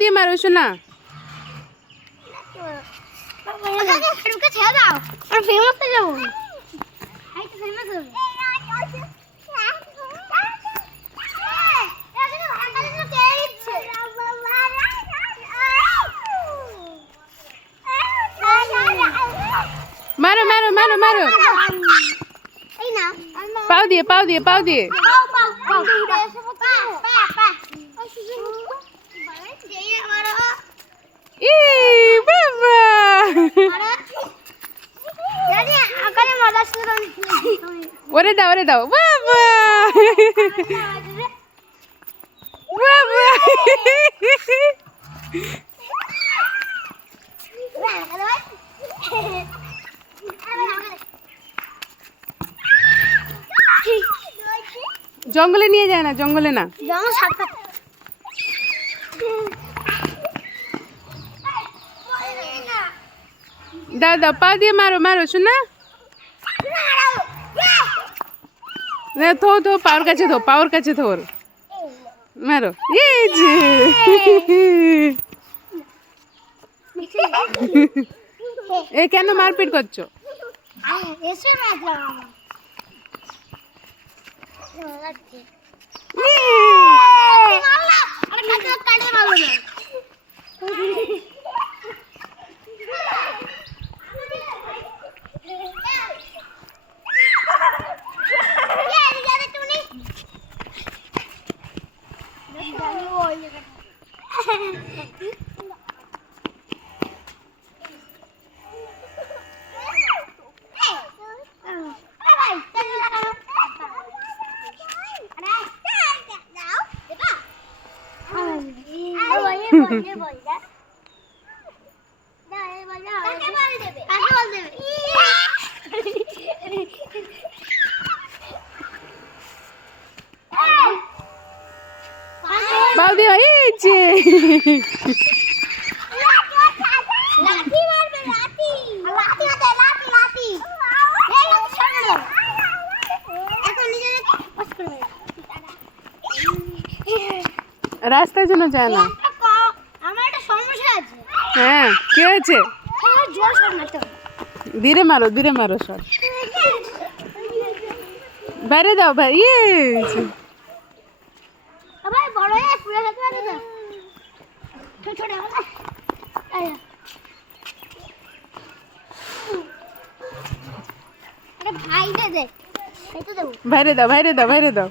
দিয়ে মারো শোনা। মারো মারো মারো মারো, পাও দিয়ে ই বাবা, ওরে দাও বাবা বাবা। জঙ্গলে নিয়ে যায় না, জঙ্গলে না। দাও পা দিয়ে মারো শোনা। থো পাওয়ার কাছে ধর মারো। এই যে এ কেন মারপিট করছো? বাউদি এই যে রাস্তার জন্য যায় না। হ্যাঁ কি হয়েছে? ধীরে মারো সব। বাইরে দাও ভাই। বাইরে দাও।